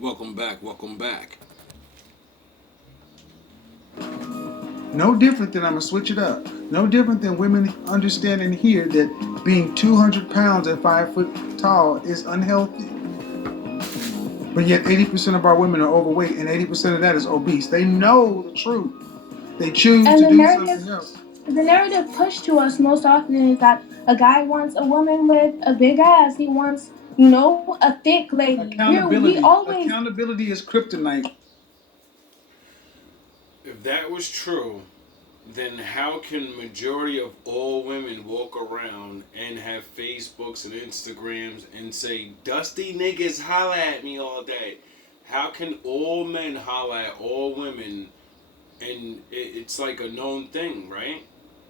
Welcome back. Welcome back. No different than, I'm going to switch it up. No different than women understanding here that being 200 pounds and 5 foot tall is unhealthy. But yet 80% of our women are overweight and 80% of that is obese. They know the truth. They choose And to do something else. the narrative pushed to us most often is that a guy wants a woman with a big ass. He wants, a thick lady. We Accountability. always Accountability is kryptonite. If that was true, then how can majority of all women walk around and have Facebooks and Instagrams and say dusty niggas holla at me all day? How can all men holla at all women and it's like a known thing, right?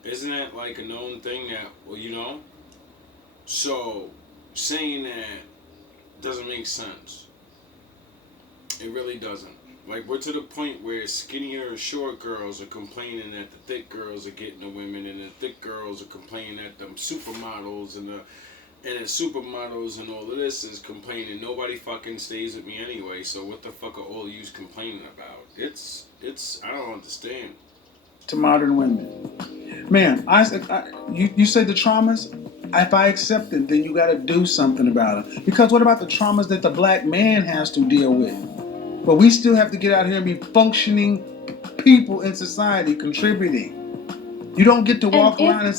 Isn't that like a known thing that, well, So saying that doesn't make sense. It really doesn't. Like, we're to the point where skinnier and short girls are complaining that the thick girls are getting the women, and the thick girls are complaining that them supermodels and the supermodels and all of this is complaining. Nobody fucking stays with me anyway. So what the fuck are all yous complaining about? It's I don't understand. To modern women. Man, you said the traumas. If I accept them, then you got to do something about them. Because what about the traumas that the black man has to deal with? But we still have to get out here and be functioning people in society, contributing. You don't get to walk around and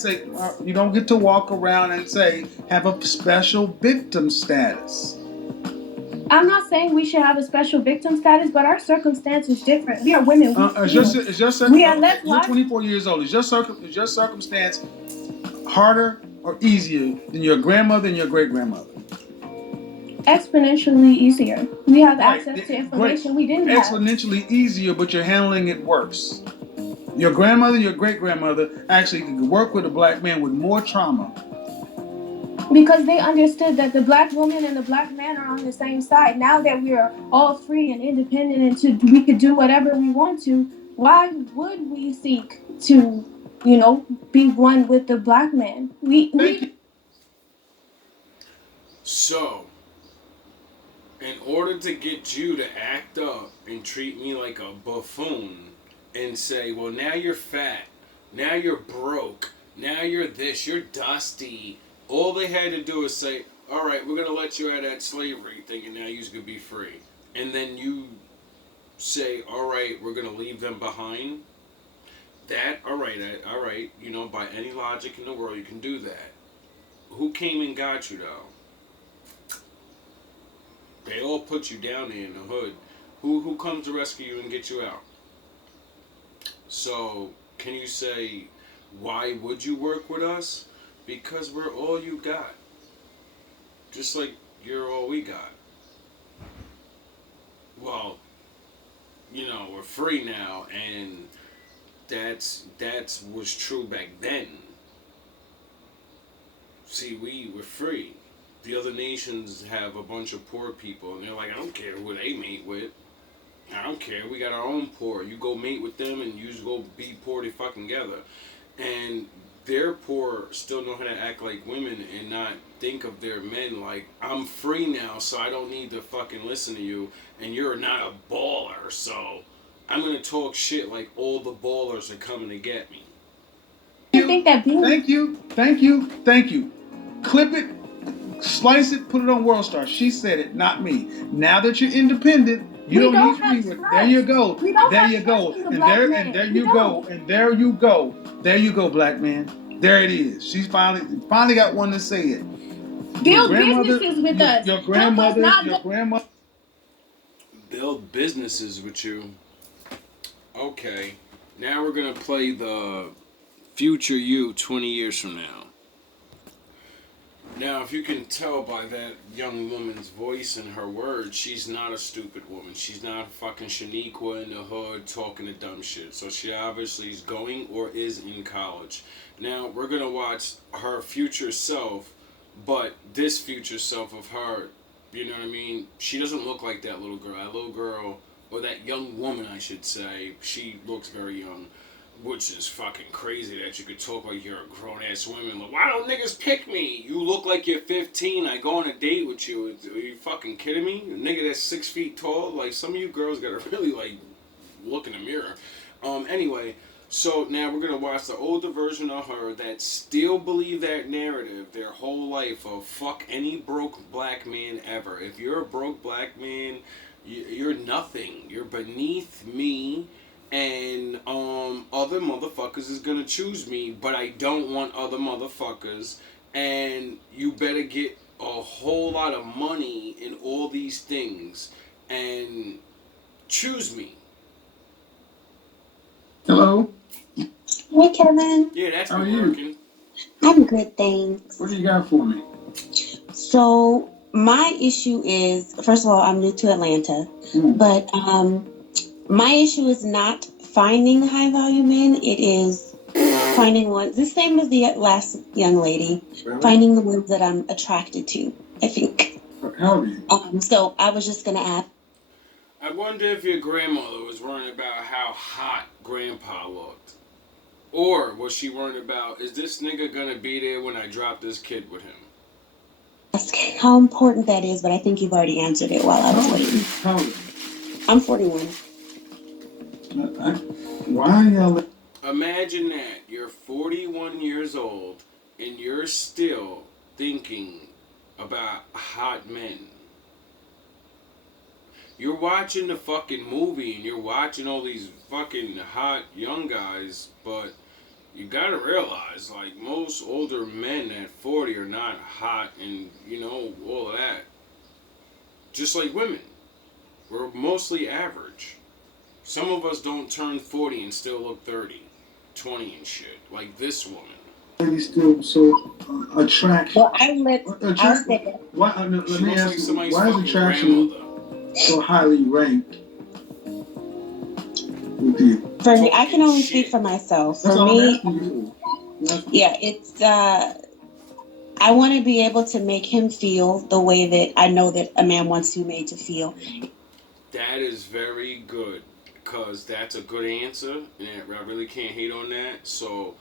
say, have a special victim status. I'm not saying we should have a special victim status, but our circumstance is different. We are women. We are less. You're 24 years old. Is your circumstance harder or easier than your grandmother and your great grandmother? Exponentially easier. We have access to information we didn't have. Exponentially easier, but you're handling it worse. Your grandmother, your great grandmother actually could work with a black man with more trauma. Because they understood that the black woman and the black man are on the same side. Now that we are all free and independent and we could do whatever we want to, why would we seek to, be one with the black man? So, in order to get you to act up and treat me like a buffoon and say, well, now you're fat, now you're broke, now you're this, you're dusty, all they had to do is say, all right, we're going to let you out of that slavery thing and now you're going to be free. And then you say, all right, we're going to leave them behind. All right, by any logic in the world, you can do that. Who came and got you, though? They all put you down there in the hood. Who comes to rescue you and get you out? So, can you say, why would you work with us? Because we're all you got. Just like you're all we got. Well, we're free now, and that's was true back then. See, we were free. The other nations have a bunch of poor people, and they're like, I don't care who they mate with. I don't care. We got our own poor. You go mate with them, and you just go be poor together. And their poor still know how to act like women and not think of their men like, I'm free now, so I don't need to fucking listen to you, and you're not a baller, so I'm gonna talk shit like all the ballers are coming to get me. Thank you. Clip it, slice it, put it on World Star. She said it, not me. Now that you're independent, you don't need me. There you go. There you go. And there you go. And there you go. There you go, black man. There it is. She's finally got one to say it. Build businesses with us. Your grandmother. Build businesses with you. Okay. Now we're gonna play the future you 20 years from now. Now, if you can tell by that young woman's voice and her words, she's not a stupid woman. She's not fucking Shaniqua in the hood talking the dumb shit. So she obviously is going or is in college. Now, we're going to watch her future self, but this future self of her, you know what I mean? She doesn't look like that little girl. That little girl, or that young woman, I should say, she looks very young. Which is fucking crazy that you could talk like you're a grown ass woman. Like, why don't niggas pick me? You look like you're 15. I go on a date with you. Are you fucking kidding me? A nigga that's 6 feet tall. Like, some of you girls gotta really like look in the mirror. Anyway, so now we're gonna watch the older version of her that still believe that narrative their whole life of fuck any broke black man ever. If you're a broke black man, you're nothing. You're beneath me, and other motherfuckers is gonna choose me, but I don't want other motherfuckers, and you better get a whole lot of money in all these things and choose me. Hello. Hey, Kevin. Yeah, that's How are been you? working. I'm good, thanks. What do you got for me? So, my issue is, first of all, I'm new to Atlanta, but my issue is not finding high value men. It is finding ones, the same as the last young lady, Really? finding the ones that I'm attracted to, I think. How are you? So, I was just going to ask. I wonder if your grandmother was worrying about how hot grandpa looked. Or was she worried about, is this nigga gonna be there when I drop this kid with him? Ask how important that is, but I think you've already answered it while I was waiting. How old? I'm 41. Why are y'all... Imagine that you're 41 years old and you're still thinking about hot men. You're watching the fucking movie and you're watching all these fucking hot young guys, but you gotta realize, like, most older men at 40 are not hot and, you know, all of that. Just like women. We're mostly average. Some of us don't turn 40 and still look 30, 20 and shit. Like this woman. Ladies still so attraction. Well, I'll say why, let She me looks ask like you, somebody's why is fucking attraction grandmother. so highly ranked with you? For me, I can only speak for myself. That's For all me, I'm asking you for. yeah, it's I want to be able to make him feel the way that I know that a man wants to be made to feel. That is very good, because that's a good answer, and I really can't hate on that. So,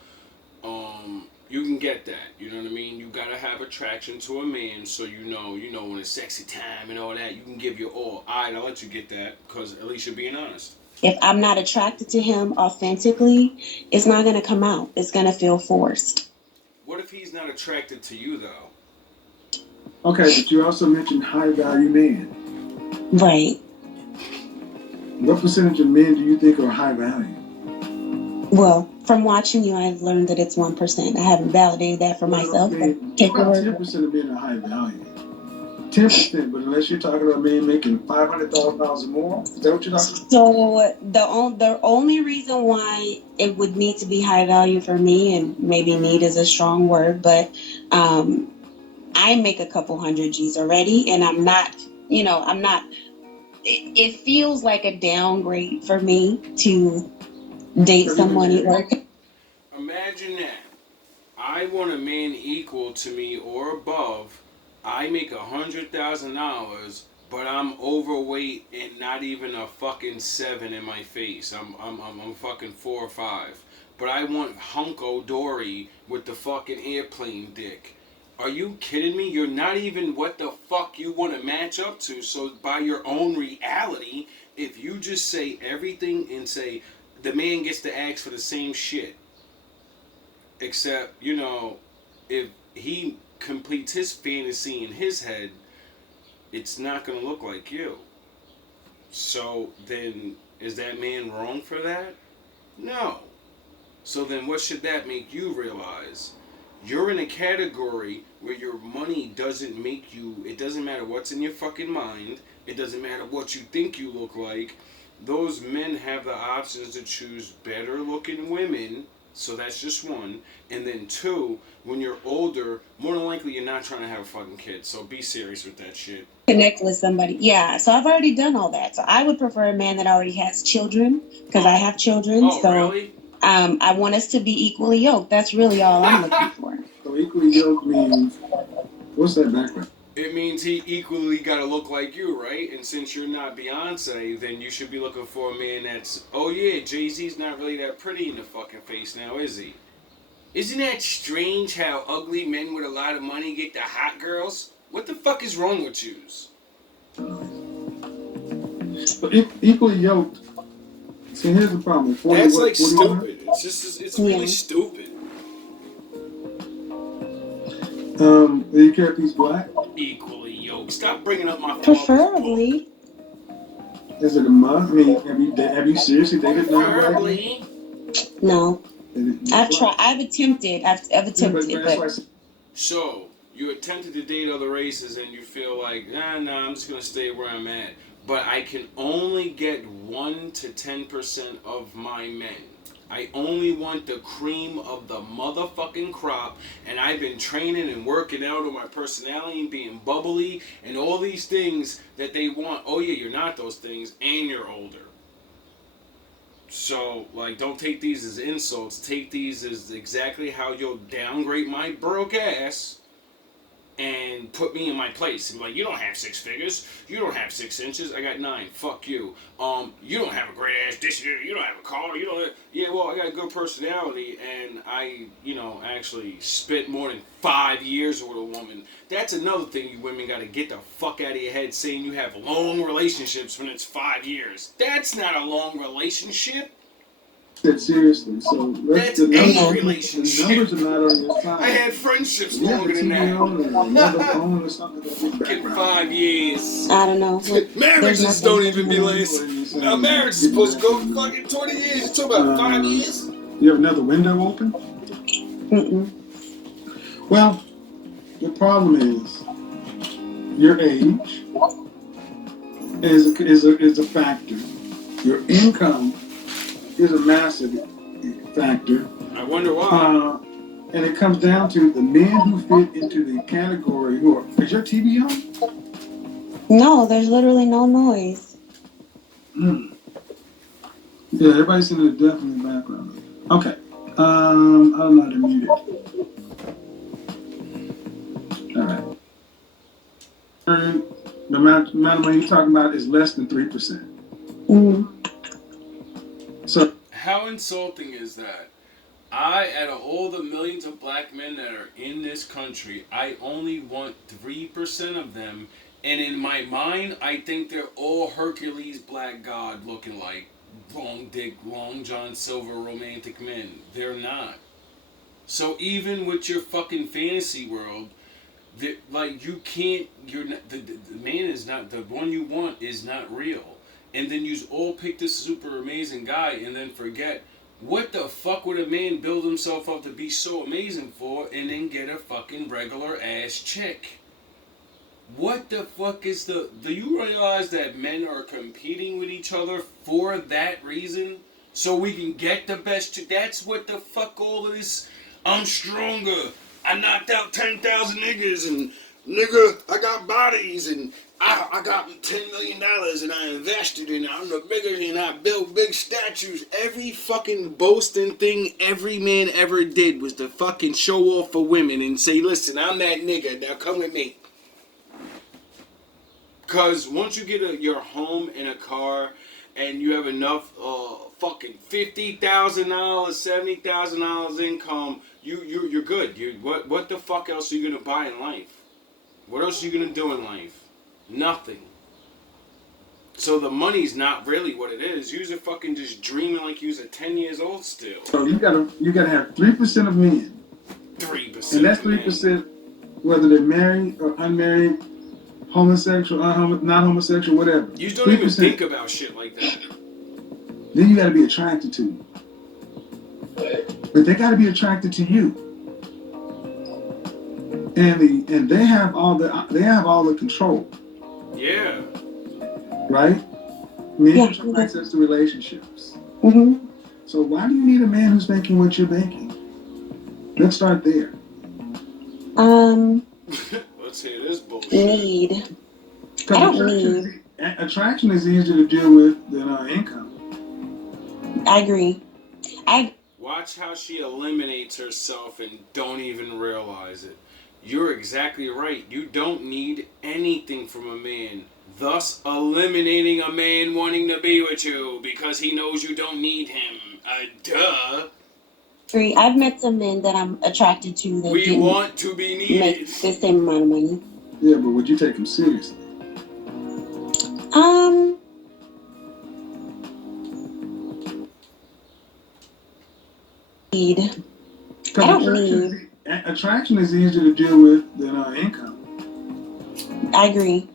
you can get that. You know what I mean? You gotta have attraction to a man, so you know when it's sexy time and all that. You can give your all. Alright, I'll let you get that, because at least you're being honest. If I'm not attracted to him authentically, it's not going to come out. It's going to feel forced. What if he's not attracted to you, though? Okay, but you also mentioned high value men. Right. What percentage of men do you think are high value? Well, from watching you, I've learned that it's 1%. I haven't validated that for myself. About 10% of men are high value. 10%, but unless you're talking about men making $500,000 or more, is that what you're talking about? So the only reason why it would need to be high value for me, and maybe need is a strong word, but I make a couple hundred G's already, and I'm not. It feels like a downgrade for me to date someone at work. Imagine that. I want a man equal to me or above. I make $100,000, but I'm overweight and not even a fucking 7 in my face. I'm fucking 4 or 5. But I want Hunko Dory with the fucking airplane dick. Are you kidding me? You're not even what the fuck you want to match up to. So by your own reality, if you just say everything and say the man gets to ask for the same shit, except, if he completes his fantasy in his head, it's not going to look like you. So then, is that man wrong for that? No. So then what should that make you realize? You're in a category where your money doesn't make you, it doesn't matter what's in your fucking mind, it doesn't matter what you think you look like. Those men have the options to choose better looking women. So that's just one. And then two, when you're older, more than likely you're not trying to have a fucking kid. So be serious with that shit. Connect with somebody. Yeah, so I've already done all that. So I would prefer a man that already has children, because I have children. Oh, so really? I want us to be equally yoked. That's really all I'm looking for. So equally yoked means, what's that background? It means he equally got to look like you, right? And since you're not Beyonce, then you should be looking for a man that's, oh yeah, Jay-Z's not really that pretty in the fucking face now, is he? Isn't that strange how ugly men with a lot of money get the hot girls? What the fuck is wrong with yous? But equally yoked. See, here's the problem. That's like stupid. It's just, it's really stupid. Do you care if he's black? Equally yoked. Stop bringing up my preferably. Is it a must? I mean, have you seriously dated preferably? No. I've tried. I've attempted, but. So you attempted to date other races, and you feel like, I'm just gonna stay where I'm at. But I can only get 1 to 10% of my men. I only want the cream of the motherfucking crop, and I've been training and working out on my personality and being bubbly and all these things that they want. Oh yeah, you're not those things, and you're older. So, like, don't take these as insults. Take these as exactly how you'll downgrade my broke ass and put me in my place. And be like, you don't have 6 figures. You don't have 6 inches. I got 9. Fuck you. You don't have a great ass dish. You don't have a car. You don't have... Yeah, well, I got a good personality, and I, actually spent more than 5 years with a woman. That's another thing you women got to get the fuck out of your head, saying you have long relationships when it's 5 years. That's not a long relationship. Seriously, so that's a relationship. The numbers are not on your side. I had friendships longer than that. Fucking 5 years. I don't know. Marriages don't even be last. Now marriage is supposed to go fucking 20 years. You talking about 5 years? You have another window open? Well, the problem is your age is a factor. Your income is a massive factor. I wonder why. And it comes down to the men who fit into the category who are... Is your TV on? No, there's literally no noise. Yeah, everybody's in the definitely background. Okay. I don't know how to mute it. All right. The amount of money you're talking about is less than 3%. So, how insulting is that? Out of all the millions of black men that are in this country, I only want 3% of them, and in my mind, I think they're all Hercules Black God looking like long dick, long John Silver romantic men. They're not. So even with your fucking fantasy world, you can't. You're not, the man is not the one you want is not real. And then you all pick this super amazing guy and then forget, what the fuck would a man build himself up to be so amazing for and then get a fucking regular ass chick? What the fuck is do you realize that men are competing with each other for that reason? So we can get the best chick? That's what the fuck all of this, I'm stronger, I knocked out 10,000 niggas, and nigga, I got bodies, and I got $10 million and I invested in it. I'm the biggest and I built big statues. Every fucking boasting thing every man ever did was to fucking show off for women and say, listen, I'm that nigga, now come with me. Because once you get your home and a car and you have enough fucking $50,000, $70,000 income, you're good. What the fuck else are you going to buy in life? What else are you going to do in life? Nothing. So the money's not really what it is. You're fucking just dreaming like you're 10 years old still. So you gotta have 3% of men. 3%. And that's 3% whether they're married or unmarried, homosexual, not homosexual, whatever. You don't 3%. Even think about shit like that. Then you gotta be attracted to them. But they gotta be attracted to you. And they have all the control. Yeah. Right? Men have access to relationships. Mm-hmm. So why do you need a man who's making what you're making? Let's start there. Let's hear this bullshit. Need. I don't need. Attraction is easier to deal with than income. I agree. Watch how she eliminates herself and don't even realize it. you're exactly right. You don't need anything from a man, thus eliminating a man wanting to be with you because he knows you don't need him. Duh. I've met some men that I'm attracted to that we want to be needed. Make the same amount of money. Yeah, but would you take them seriously? I don't need. Attraction is easier to deal with than income. I agree.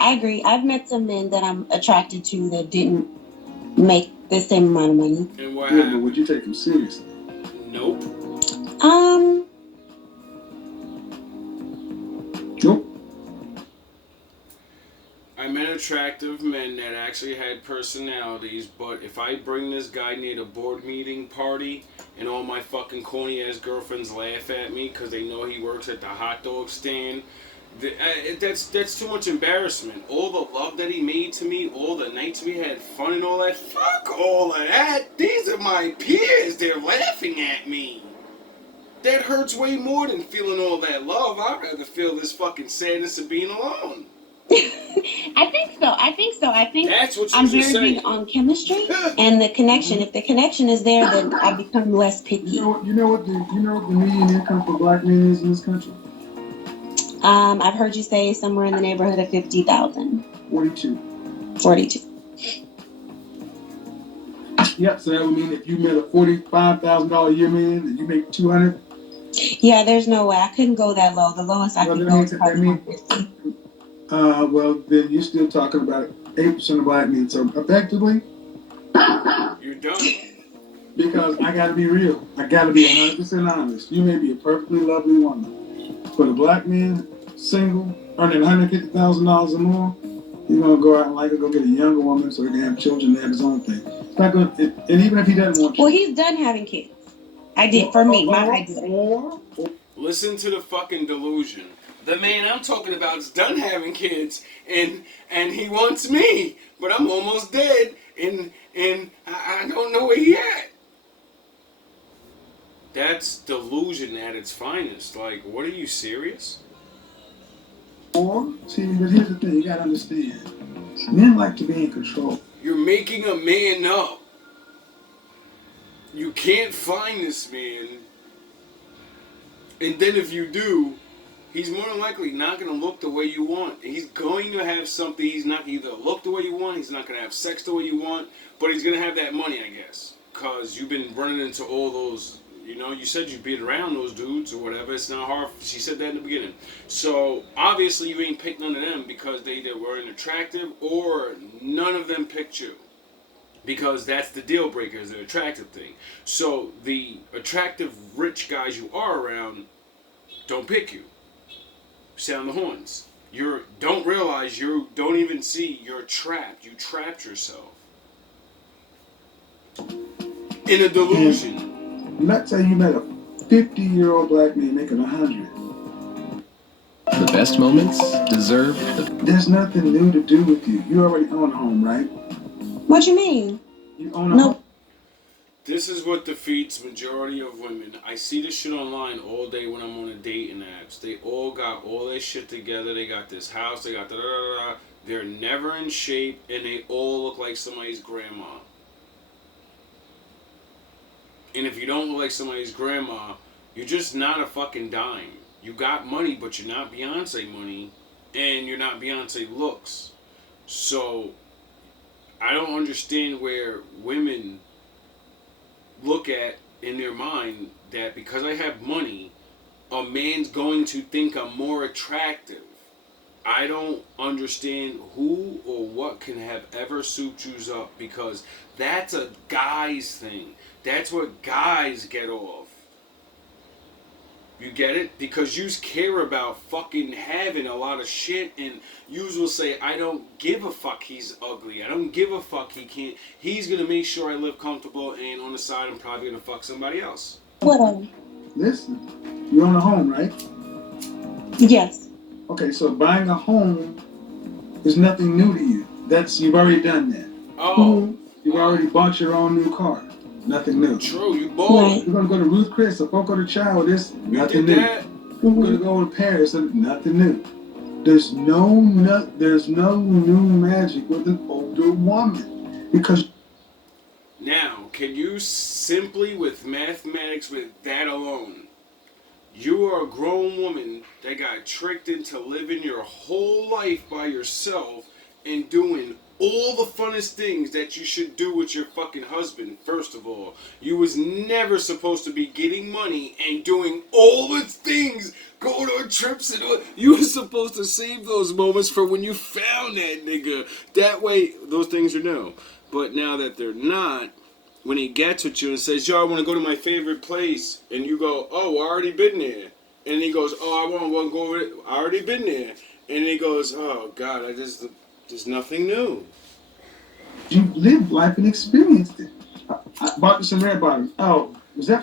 I've met some men that I'm attracted to that didn't make the same amount of money. And what happened? But would you take them seriously? Nope. Nope. I met attractive men that actually had personalities, but if I bring this guy near the board meeting party and all my fucking corny ass girlfriends laugh at me because they know he works at the hot dog stand, that's too much embarrassment. All the love that he made to me, all the nights we had fun and all that, fuck all of that. These are my peers. They're laughing at me. That hurts way more than feeling all that love. I'd rather feel this fucking sadness of being alone. I think so. That's what I'm very big on chemistry and the connection. If the connection is there, then I become less picky. You know what the median income for black men is in this country? I've heard you say somewhere in the neighborhood of 50,000. 42. Yep. So that would mean if you met a $45,000 a year man and you make 200. Yeah, there's no way I couldn't go that low. The lowest I could go is probably 150. Well, then you're still talking about 8% of black men. So effectively, you're done. Because I got to be real. I got to be 100% honest. You may be a perfectly lovely woman, but a black man, single, earning $150,000 or more, he's gonna go out and go get a younger woman so he can have children and have his own thing. It's not good. And even if he doesn't want. Well, he's done having kids. I did for me. I did. Listen to the fucking delusion. The man I'm talking about is done having kids, and he wants me, but I'm almost dead, and I don't know where he at. That's delusion at its finest. Like, what are you, serious? Or, see, but here's the thing, you gotta understand. Men like to be in control. You're making a man up. You can't find this man, and then if you do, he's more than likely not going to look the way you want. He's going to have something. He's not going to either look the way you want. He's not going to have sex the way you want. But he's going to have that money, I guess. Because you've been running into all those, you said you've been around those dudes or whatever. It's not hard. She said that in the beginning. So, obviously, you ain't picked none of them because they either weren't attractive or none of them picked you. Because that's the deal breaker, is the attractive thing. So, the attractive, rich guys you are around don't pick you. Sound the horns. You don't realize, you don't even see you're trapped. You trapped yourself in a delusion. Let's say you met a 50-year-old black man making 100. The best moments deserve There's nothing new to do with you. You already own a home, right? What you mean? You own a home. This is what defeats majority of women. I see this shit online all day when I'm on the dating apps. They all got all their shit together. They got this house. They got da-da-da-da. They're never in shape, and they all look like somebody's grandma. And if you don't look like somebody's grandma, you're just not a fucking dime. You got money, but you're not Beyonce money, and you're not Beyonce looks. So, I don't understand where women look at in their mind that because I have money, a man's going to think I'm more attractive. I don't understand who or what can have ever souped you up, because that's a guy's thing. That's what guys get off. You get it? Because yous care about fucking having a lot of shit, and yous will say, I don't give a fuck he's ugly. I don't give a fuck he can't. He's gonna make sure I live comfortable, and on the side I'm probably gonna fuck somebody else. Whatever. Listen, you own a home, right? Yes. Okay, so buying a home is nothing new to you. You've already done that. Oh. You've already bought your own new car. Nothing new. True, you bought. You're gonna go to Ruth Chris or Foco de Chao. This nothing new. We're gonna go in Paris, and nothing new. There's no new magic with an older woman because. Now, can you simply with mathematics, with that alone, you are a grown woman that got tricked into living your whole life by yourself and doing all the funnest things that you should do with your fucking husband. First of all, you was never supposed to be getting money and doing all the things, going on trips and all. You were supposed to save those moments for when you found that nigga. That way, those things are no. But now that they're not, when he gets with you and says, yo, I want to go to my favorite place, and you go, oh, I already been there. And he goes, oh, I want to go over it. I already been there. And he goes, oh, God, there's nothing new. You lived life and experienced it. I bought you some red bottoms. Oh, was that?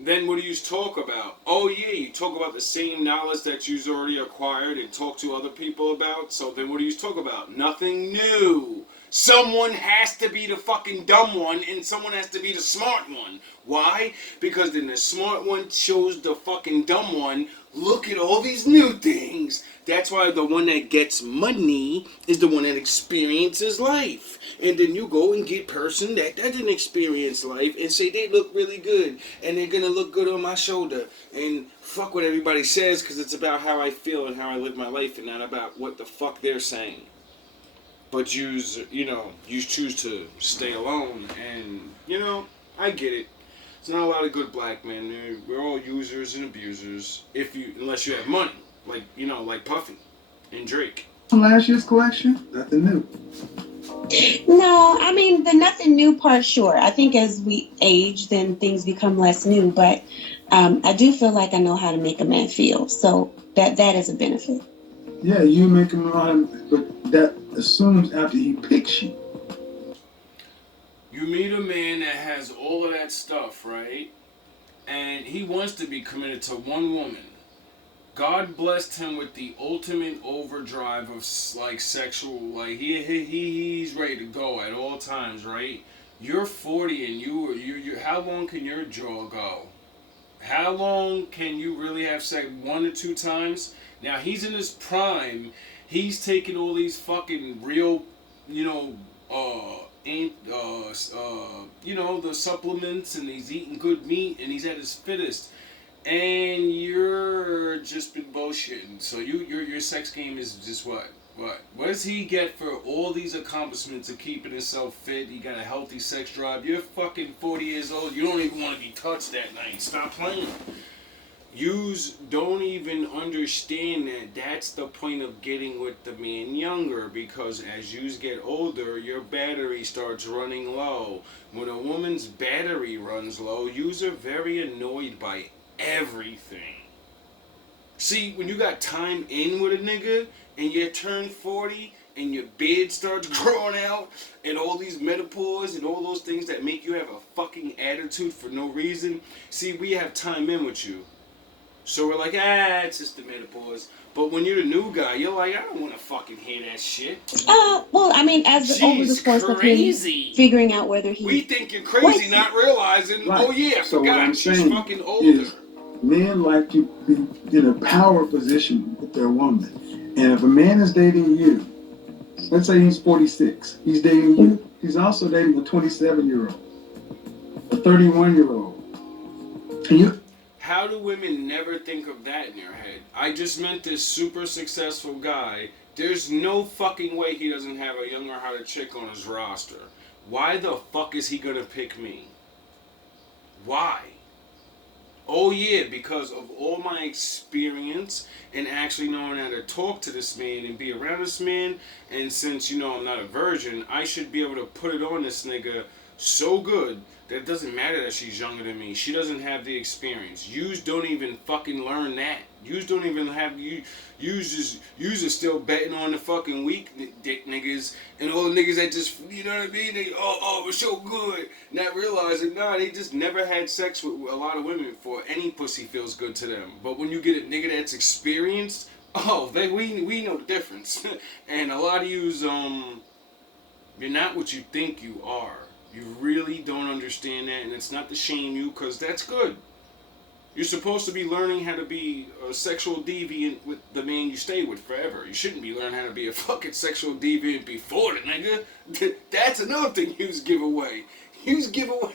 Then what do you talk about? Oh, yeah, you talk about the same knowledge that you've already acquired and talk to other people about. So then what do you talk about? Nothing new. Someone has to be the fucking dumb one and someone has to be the smart one. Why? Because then the smart one shows the fucking dumb one, look at all these new things. That's why the one that gets money is the one that experiences life. And then you go and get person that doesn't experience life and say they look really good and they're gonna look good on my shoulder. And fuck what everybody says, because it's about how I feel and how I live my life and not about what the fuck they're saying. But you choose to stay alone, and I get it. There's not a lot of good black men. We're all users and abusers. Unless you have money, like Puffy and Drake. From last year's collection, nothing new. No, I mean the nothing new part. Sure, I think as we age, then things become less new. But I do feel like I know how to make a man feel, so that is a benefit. Yeah, you make him but that assumes after he picks you. You meet a man that has all of that stuff, right? And he wants to be committed to one woman. God blessed him with the ultimate overdrive of sexual, he's ready to go at all times, right? You're 40 and you how long can your jaw go? How long can you really have sex? 1 or 2 times? Now he's in his prime. He's taking all these fucking real, the supplements, and he's eating good meat, and he's at his fittest. And you're just been bullshitting. So your sex game is just what? What does he get for all these accomplishments of keeping himself fit? He got a healthy sex drive. You're fucking 40 years old. You don't even want to be touched that night. Stop playing. Yous don't even understand that that's the point of getting with the man younger, because as yous get older, your battery starts running low. When a woman's battery runs low, yous are very annoyed by everything. See, when you got time in with a nigga and you turn 40 and your beard starts growing out and all these menopause and all those things that make you have a fucking attitude for no reason, see, we have time in with you. So we're like, it's just the menopause. But when you're the new guy, you're like, I don't want to fucking hear that shit. Well, I mean, over the course of him figuring out whether he... We think you're crazy, not realizing, right. Oh yeah, I forgot, she's fucking older. Men like to be in a power position with their woman. And if a man is dating you, let's say he's 46, he's dating you. He's also dating a 27-year-old, a 31-year-old. And you... How do women never think of that in their head? I just met this super successful guy. There's no fucking way he doesn't have a younger hotter chick on his roster. Why the fuck is he gonna pick me? Why? Oh yeah, because of all my experience and actually knowing how to talk to this man and be around this man, and since I'm not a virgin, I should be able to put it on this nigga so good that it doesn't matter that she's younger than me. She doesn't have the experience. Yous don't even fucking learn that. Yous don't even have yous are still betting on the fucking weak dick niggas and all the niggas that just what I mean? They we're so good. Not realizing they just never had sex with a lot of women before any pussy feels good to them. But when you get a nigga that's experienced, we know the difference. And a lot of yous you're not what you think you are. You really don't understand that, and it's not to shame you, because that's good. You're supposed to be learning how to be a sexual deviant with the man you stay with forever. You shouldn't be learning how to be a fucking sexual deviant before the nigga. That's another thing you give away. You give away.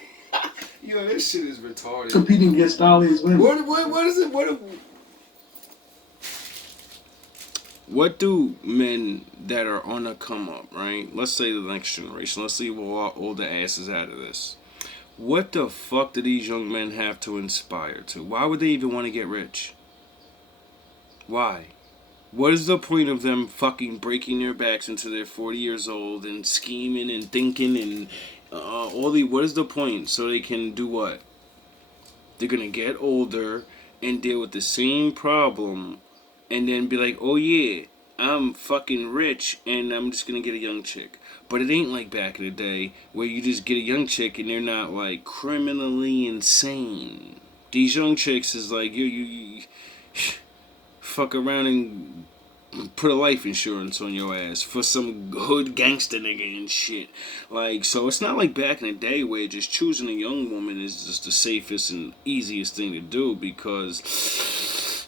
Yo, this shit is retarded. Competing against all these women. What is it? What do men that are on the come up, right? Let's say the next generation. Let's leave all older asses out of this. What the fuck do these young men have to inspire to? Why would they even want to get rich? Why? What is the point of them fucking breaking their backs until they're 40 years old and scheming and thinking and what is the point? So they can do what? They're gonna get older and deal with the same problem and then be like, oh yeah, I'm fucking rich and I'm just gonna get a young chick. But it ain't like back in the day where you just get a young chick and they're not like criminally insane. These young chicks is like you fuck around and put a life insurance on your ass for some hood gangster nigga and shit. Like, so it's not like back in the day where just choosing a young woman is just the safest and easiest thing to do because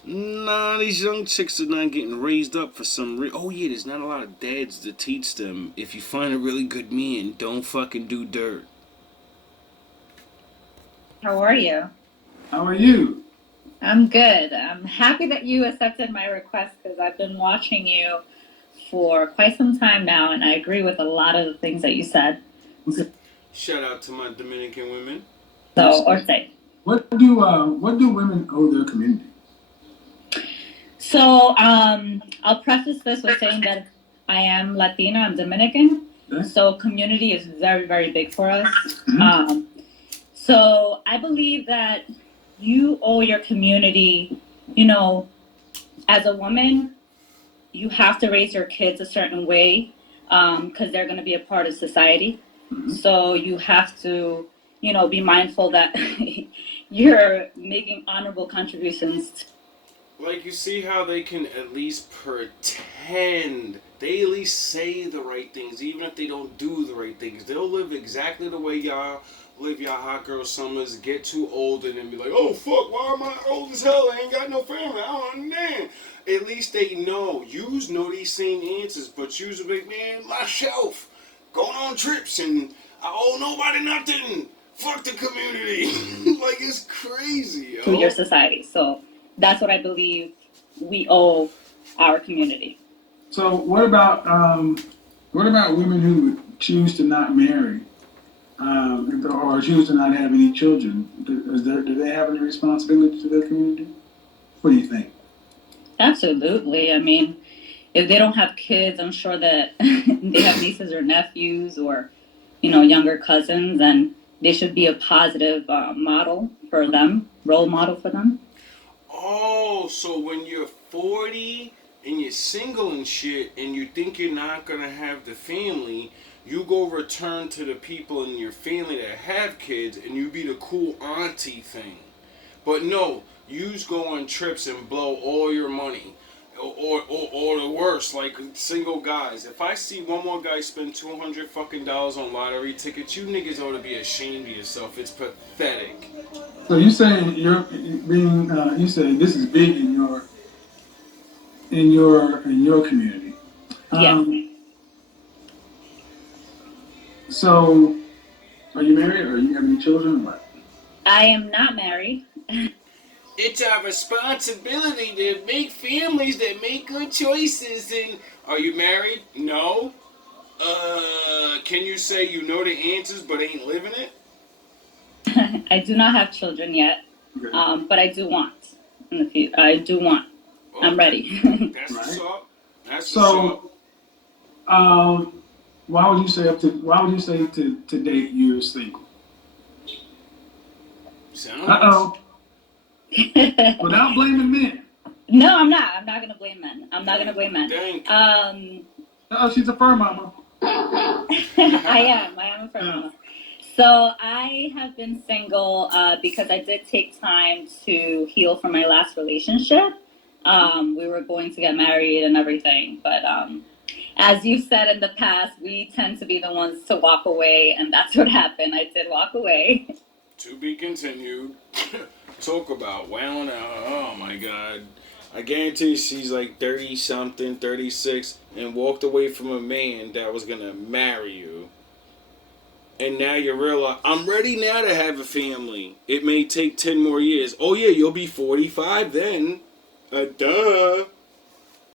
these young chicks are not getting raised up for some oh yeah, there's not a lot of dads to teach them if you find a really good man, don't fucking do dirt. How are you? How are you? I'm good. I'm happy that you accepted my request because I've been watching you for quite some time now, and I agree with a lot of the things that you said. Shout out to my Dominican women. So, or say. What do women owe their community? So, I'll preface this with saying that I am Latina, I'm Dominican, so community is very, very big for us. Mm-hmm. So I believe that you owe your community, as a woman, you have to raise your kids a certain way because they're going to be a part of society. Mm-hmm. So you have to, be mindful that you're making honorable contributions. Like, you see how they can at least pretend. They at least say the right things, even if they don't do the right things. They'll live exactly the way y'all live your hot girl summers, get too old, and then be like, oh, fuck, why am I old as hell? I ain't got no family. I don't understand. At least they know. Yous know these same answers, but yous are like, man, myself, going on trips, and I owe nobody nothing. Fuck the community. Like, it's crazy, yo. To your society, so that's what I believe we owe our community. So what about women who choose to not marry, or choose to not have any children? Do they have any responsibility to their community? What do you think? Absolutely. I mean, if they don't have kids, I'm sure that they have nieces or nephews or, younger cousins, and they should be a positive model for them, role model for them. Oh, so when you're 40 and you're single and shit and you think you're not going to have the family, you go return to the people in your family that have kids and you be the cool auntie thing. But no, yous go on trips and blow all your money. Or the worst, like single guys. If I see one more guy spend $200 fucking on lottery tickets, you niggas ought to be ashamed of yourself. It's pathetic. So you saying you say this is big in your community. Yeah. So, are you married or you have any children or what? I am not married. It's our responsibility to make families that make good choices. And are you married? No. Can you say you know the answers but ain't living it? I do not have children yet, okay. But I do want in the future. I do want. Okay. I'm ready. That's what's up. That's what's up. Why would you say to date you're single? Uh-oh. Without blaming men. No, I'm not. I'm not gonna blame men. I'm not gonna blame men. She's a fur mama. I am a fur mama. So I have been single because I did take time to heal from my last relationship. We were going to get married and everything, but as you said in the past, we tend to be the ones to walk away, and that's what happened. I did walk away. To be continued. Talk about wowing out. Oh my God. I guarantee she's like 30 something, 36, and walked away from a man that was gonna marry you. And now you realize, I'm ready now to have a family. It may take 10 more years. Oh yeah, you'll be 45 then. Duh.